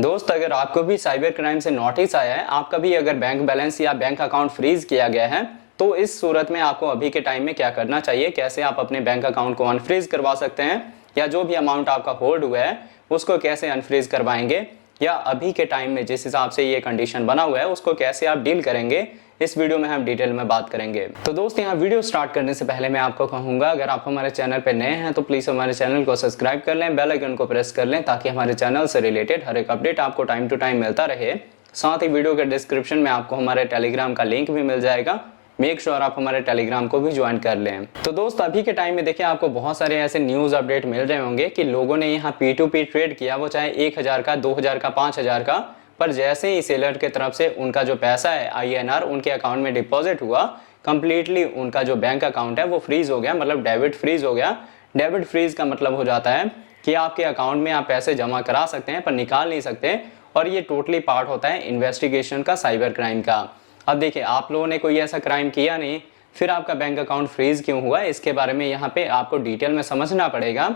दोस्त, अगर आपको भी साइबर क्राइम से नोटिस आया है, आपका भी अगर बैंक बैलेंस या बैंक अकाउंट फ्रीज किया गया है, तो इस सूरत में आपको अभी के टाइम में क्या करना चाहिए, कैसे आप अपने बैंक अकाउंट को अनफ्रीज करवा सकते हैं, या जो भी अमाउंट आपका होल्ड हुआ है उसको कैसे अनफ्रीज करवाएंगे, या अभी के टाइम में जिस हिसाब से ये कंडीशन बना हुआ है उसको कैसे आप डील करेंगे, इस वीडियो में हम डिटेल में बात करेंगे। तो दोस्त, यहाँ वीडियो स्टार्ट करने से पहले मैं आपको कहूंगा, अगर आप हमारे चैनल पर नए हैं तो प्लीज हमारे चैनल को सब्सक्राइब कर लें, बेल आइकन को प्रेस कर लें, ताकि हमारे चैनल से रिलेटेड हर एक अपडेट आपको टाइम टू टाइम मिलता रहे। साथ ही वीडियो के डिस्क्रिप्शन में आपको हमारे टेलीग्राम का लिंक भी मिल जाएगा। मेक श्योर आप हमारे टेलीग्राम को भी ज्वाइन कर लें। तो दोस्त, अभी के टाइम में देखिए आपको बहुत सारे ऐसे न्यूज अपडेट मिल रहे होंगे कि लोगों ने यहाँ P2P ट्रेड किया, वो चाहे 1000 का, 2000 का, 5000 का, पर जैसे ही सेलर के तरफ से उनका जो पैसा है INR उनके अकाउंट में डिपॉजिट हुआ, कंप्लीटली उनका जो बैंक अकाउंट है वो फ्रीज हो गया, मतलब डेबिट फ्रीज हो गया। डेबिट फ्रीज का मतलब हो जाता है कि आपके अकाउंट में आप पैसे जमा करा सकते हैं पर निकाल नहीं सकते, और ये टोटली पार्ट होता है इन्वेस्टिगेशन का, साइबर क्राइम का। अब देखिए, आप लोगों ने कोई ऐसा क्राइम किया नहीं, फिर आपका बैंक अकाउंट फ्रीज क्यों हुआ, इसके बारे में यहाँ पे आपको डिटेल में समझना पड़ेगा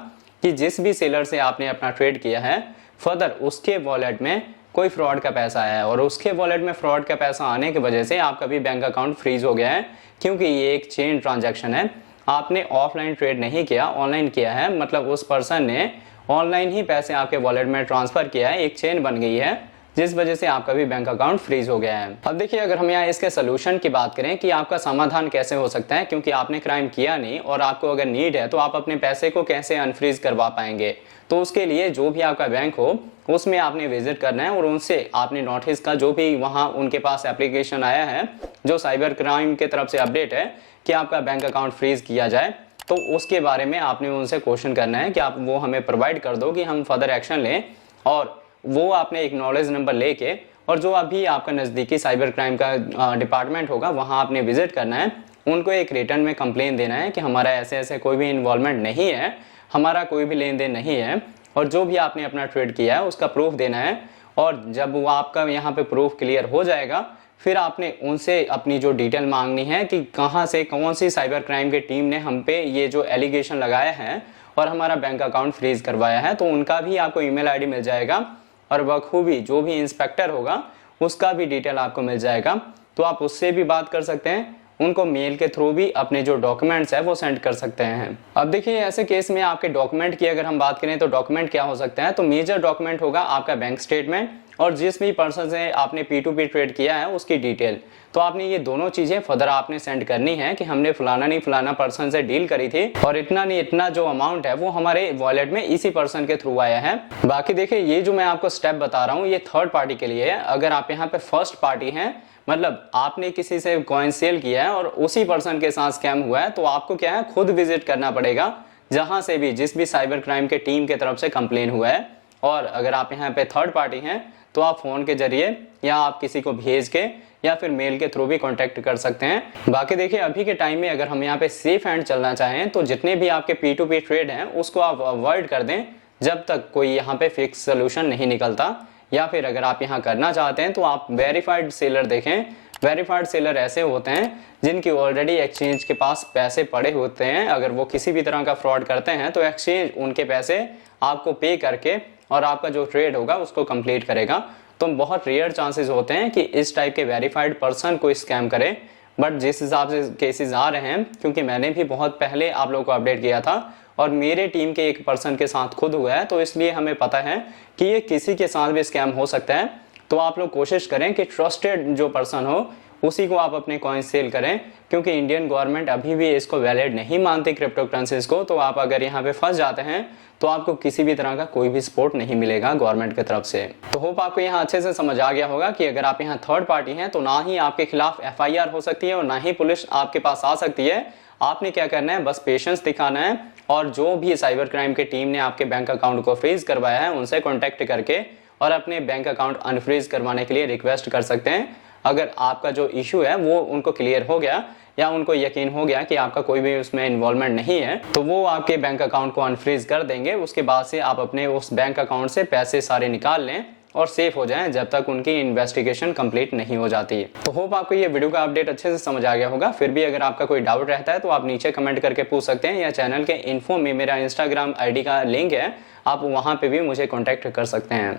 कि जिस भी सेलर से आपने अपना ट्रेड किया है, फर्दर उसके वॉलेट में कोई फ्रॉड का पैसा आया है, और उसके वॉलेट में फ्रॉड का पैसा आने की वजह से आपका भी बैंक अकाउंट फ्रीज हो गया है, क्योंकि ये एक चेन ट्रांजैक्शन है। आपने ऑफलाइन ट्रेड नहीं किया, ऑनलाइन किया है, मतलब उस पर्सन ने ऑनलाइन ही पैसे आपके वॉलेट में ट्रांसफर किया है, एक चेन बन गई है, जिस वजह से आपका भी बैंक अकाउंट फ्रीज हो गया है। अब देखिए, अगर हम यहाँ इसके सोल्यूशन की बात करें कि आपका समाधान कैसे हो सकता है, क्योंकि आपने क्राइम किया नहीं और आपको अगर नीड है तो आप अपने पैसे को कैसे अनफ्रीज करवा पाएंगे, तो उसके लिए जो भी आपका बैंक हो उसमें आपने विजिट करना है, और उनसे आपने नोटिस का जो भी वहाँ उनके पास एप्लीकेशन आया है, जो साइबर क्राइम की तरफ से अपडेट है कि आपका बैंक अकाउंट फ्रीज किया जाए, तो उसके बारे में आपने उनसे क्वेश्चन करना है कि आप वो हमें प्रोवाइड कर दो कि हम फर्दर एक्शन लें। और वो आपने एक नॉलेज नंबर लेके, और जो अभी आपका नज़दीकी साइबर क्राइम का डिपार्टमेंट होगा वहाँ आपने विजिट करना है, उनको एक रिटर्न में कंप्लेन देना है कि हमारा ऐसे ऐसे कोई भी इन्वॉल्वमेंट नहीं है, हमारा कोई भी लेन देन नहीं है, और जो भी आपने अपना ट्रेड किया है उसका प्रूफ देना है। और जब वो आपका यहाँ पे प्रूफ क्लियर हो जाएगा, फिर आपने उनसे अपनी जो डिटेल मांगनी है कि कहाँ से कौन सी साइबर क्राइम की टीम ने हम पे ये जो एलिगेशन लगाया है और हमारा बैंक अकाउंट फ्रीज करवाया है, तो उनका भी आपको ईमेल आईडी मिल जाएगा, और बखूबी जो भी इंस्पेक्टर होगा उसका भी डिटेल आपको मिल जाएगा, तो आप उससे भी बात कर सकते हैं, उनको मेल के थ्रू भी अपने जो डॉक्यूमेंट्स है वो सेंड कर सकते हैं। अब देखिए, ऐसे केस में आपके डॉक्यूमेंट की अगर हम बात करें तो डॉक्यूमेंट क्या हो सकता है, तो मेजर डॉक्यूमेंट होगा आपका बैंक स्टेटमेंट, और जिस भी पर्सन से आपने P2P ट्रेड किया है उसकी डिटेल। तो आपने ये दोनों चीजें फर्दर आपने सेंड करनी है कि हमने फलाना नहीं फलाना पर्सन से डील करी थी, और इतना नहीं इतना जो अमाउंट है वो हमारे वॉलेट में इसी पर्सन के थ्रू आया है। बाकी देखिए, ये जो मैं आपको स्टेप बता रहा हूँ ये थर्ड पार्टी के लिए है। अगर आप यहाँ पे फर्स्ट पार्टी हैं, मतलब आपने किसी से कॉइन सेल किया है और उसी पर्सन के साथ स्कैम हुआ है, तो आपको क्या है, खुद विजिट करना पड़ेगा जहां से भी जिस भी साइबर क्राइम के टीम के तरफ से कंप्लेन हुआ है। और अगर आप यहाँ पे थर्ड पार्टी हैं तो आप फोन के जरिए या आप किसी को भेज के या फिर मेल के थ्रू भी कांटेक्ट कर सकते हैं। बाकी देखिए, अभी के टाइम में अगर हम यहाँ पे सेफ हैंड चलना चाहें तो जितने भी आपके P2P ट्रेड हैं उसको आप अवॉइड कर दें जब तक कोई यहाँ पे फिक्स सोल्यूशन नहीं निकलता। या फिर अगर आप यहाँ करना चाहते हैं तो आप वेरीफाइड सेलर देखें। वेरीफाइड सेलर ऐसे होते हैं जिनकी ऑलरेडी एक्सचेंज के पास पैसे पड़े होते हैं, अगर वो किसी भी तरह का फ्रॉड करते हैं तो एक्सचेंज उनके पैसे आपको पे करके और आपका जो ट्रेड होगा उसको कंप्लीट करेगा। तो बहुत रेयर चांसेस होते हैं कि इस टाइप के वेरीफाइड पर्सन कोई स्कैम करे, बट जिस हिसाब से केसेस आ रहे हैं, क्योंकि मैंने भी बहुत पहले आप लोगों को अपडेट किया था और मेरे टीम के एक पर्सन के साथ खुद हुआ है, तो इसलिए हमें पता है कि ये किसी के साथ भी स्कैम हो सकता है। तो आप लोग कोशिश करें कि ट्रस्टेड जो पर्सन हो उसी को आप अपने कॉइन सेल करें, क्योंकि इंडियन गवर्नमेंट अभी भी इसको वैलिड नहीं मानती क्रिप्टो करेंसीज को। तो आप अगर यहाँ पे फंस जाते हैं तो आपको किसी भी तरह का कोई भी सपोर्ट नहीं मिलेगा गवर्नमेंट की तरफ से। तो होप आपको यहाँ अच्छे से समझ आ गया होगा कि अगर आप यहाँ थर्ड पार्टी हैं तो ना ही आपके खिलाफ FIR हो सकती है और ना ही पुलिस आपके पास आ सकती है। आपने क्या करना है, बस पेशेंस दिखाना है, और जो भी साइबर क्राइम की टीम ने आपके बैंक अकाउंट को फ्रीज करवाया है उनसे कॉन्टेक्ट करके और अपने बैंक अकाउंट अनफ्रीज करवाने के लिए रिक्वेस्ट कर सकते हैं। अगर आपका जो इशू है वो उनको क्लियर हो गया या उनको यकीन हो गया कि आपका कोई भी उसमें इन्वॉल्वमेंट नहीं है, तो वो आपके बैंक अकाउंट को अनफ्रीज कर देंगे। उसके बाद से आप अपने उस बैंक अकाउंट से पैसे सारे निकाल लें और सेफ हो जाएं जब तक उनकी इन्वेस्टिगेशन कंप्लीट नहीं हो जाती है। तो होप आपको ये वीडियो का अपडेट अच्छे से समझ आ गया होगा। फिर भी अगर आपका कोई डाउट रहता है तो आप नीचे कमेंट करके पूछ सकते हैं, या चैनल के इन्फो में मेरा इंस्टाग्राम ID का लिंक है, आप वहाँ पे भी मुझे कॉन्टेक्ट कर सकते हैं।